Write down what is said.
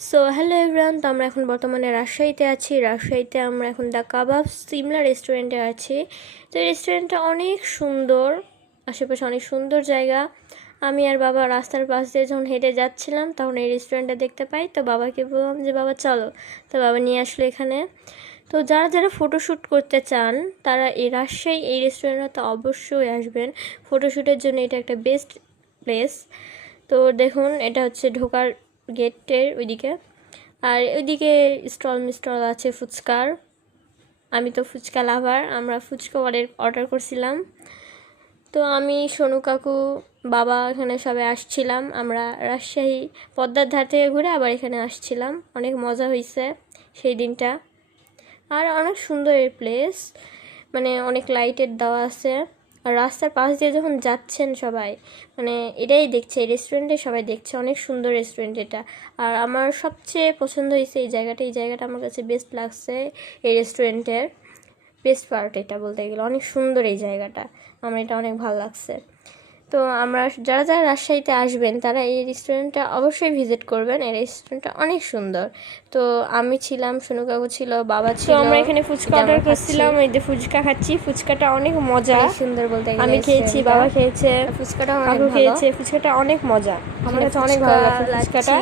So hello everyone, তো আমরা এখন বর্তমানে রাজশাহীতে আছি। রাজশাহীতে আমরা এখন দ্য কাবাব সিমলা রেস্টুরেন্টে আছি। তো এই রেস্টুরেন্টটা অনেক সুন্দর, আশেপাশে অনেক সুন্দর জায়গা। আমি আর বাবা রাস্তার পাশ দিয়ে যখন হেঁটে যাচ্ছিলাম তখন এই রেস্টুরেন্টটা দেখতে পাই। তো বাবাকে বললাম যে বাবা চলো, তো বাবা নিয়ে আসলো এখানে। তো যারা যারা ফটোশ্যুট করতে চান তারা এই রাজশাহী এই রেস্টুরেন্টে অবশ্যই আসবেন। ফটোশ্যুটের জন্য এটা একটা বেস্ট প্লেস। তো দেখুন, এটা হচ্ছে ঢোকার গেটের ওইদিকে, আর ওইদিকে স্টল আছে ফুচকার। আমি তো ফুচকা লাভার, আমরা ফুচকা অর্ডার করছিলাম। তো আমি, সোনু কাকু, বাবা এখানে সবাই আসছিলাম। আমরা রাজশাহী পদ্মার ধার থেকে ঘুরে আবার এখানে আসছিলাম। অনেক মজা হয়েছে সেই দিনটা। আর অনেক সুন্দর এই প্লেস, মানে অনেক লাইটের দেওয়া আছে। আর রাস্তার পাশ দিয়ে যখন যাচ্ছেন সবাই, মানে এটাই দেখছে, এই রেস্টুরেন্টে সবাই দেখছে অনেক সুন্দর রেস্টুরেন্ট এটা। আর আমার সবচেয়ে পছন্দ হয়েছে এই জায়গাটা আমার কাছে বেস্ট লাগছে। এই রেস্টুরেন্টের বেস্ট পার্ট এটা বলতে গেলে, অনেক সুন্দর এই জায়গাটা, আমার এটা অনেক ভালো লাগছে। তো আমরা যারা যারা রাজশাহীতে আসবেন তারা এই রেস্টুরেন্টটা অবশ্যই ভিজিট করবেন। এই রেস্টুরেন্টটা অনেক সুন্দর। তো আমি ছিলাম, সোনু কাকু ছিল, বাবা ছিল। তো আমরা এখানে ফুচকা অর্ডার করছিলাম, এই যে ফুচকা খাচ্ছি। ফুচকাটা অনেক মজা, সুন্দর বলতে গেলে আমি খেয়েছি, বাবা খেয়েছে, ফুচকাটা কাকু খেয়েছে। ফুচকাটা অনেক মজা, আমার কাছে অনেক ভালো লাগছে ফুচকাটা।